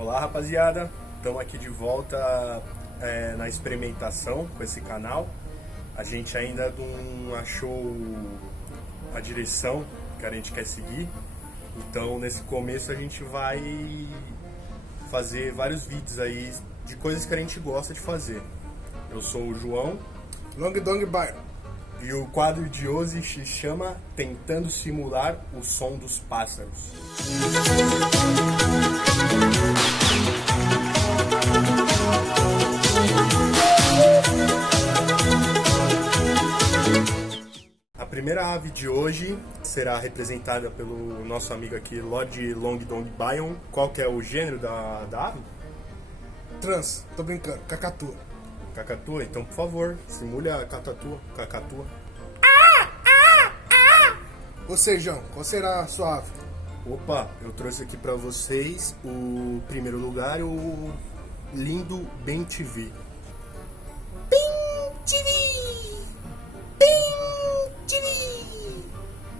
Olá, rapaziada, estamos aqui de volta na experimentação com esse canal. A gente ainda não achou a direção que a gente quer seguir, então nesse começo a gente vai fazer vários vídeos aí de coisas que a gente gosta de fazer. Eu sou o João Long Dong Byron. e o quadro de hoje se chama Tentando Simular o Som dos Pássaros. A primeira ave de hoje será representada pelo nosso amigo aqui, Lord Long Dong Byron. Qual que é o gênero da ave? Trans, tô brincando, cacatua. Cacatua? Então, por favor, simule a cacatua. Ô Sejão, qual será a sua ave? Opa, eu trouxe aqui pra vocês o primeiro lugar, o lindo Ben TV.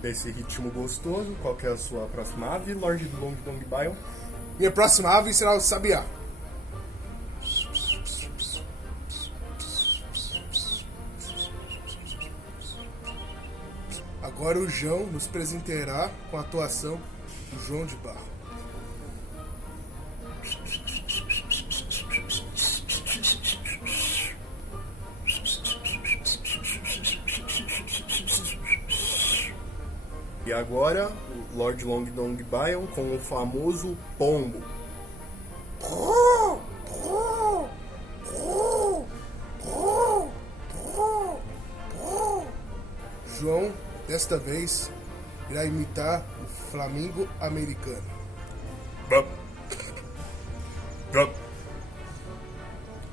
Esse ritmo gostoso, qual que é a sua próxima ave, Lord Long Dong Byron? Minha próxima ave será o sabiá. Agora o João nos presenteará com a atuação do João de Barro. E agora, o Lord Long Dong Byron com o famoso pombo. João, desta vez, irá imitar o flamingo americano. Bup. Bup.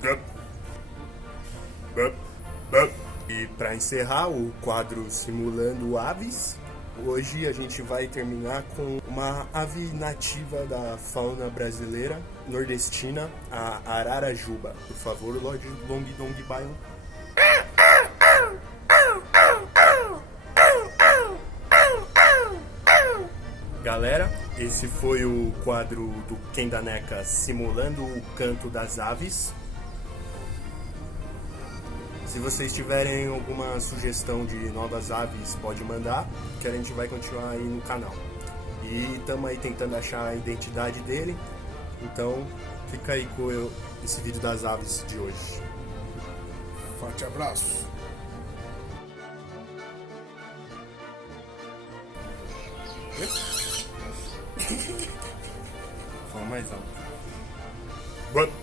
Bup. Bup. Bup. E para encerrar o quadro Simulando Aves, hoje a gente vai terminar com uma ave nativa da fauna brasileira, nordestina, a ararajuba. Por favor, Lord Long Dong Byron. Galera, esse foi o quadro do Kendaneca simulando o canto das aves. Se vocês tiverem alguma sugestão de novas aves, pode mandar, que a gente vai continuar aí no canal. E estamos aí tentando achar a identidade dele, então fica aí com esse vídeo das aves de hoje. Forte abraço. Fala mais alto.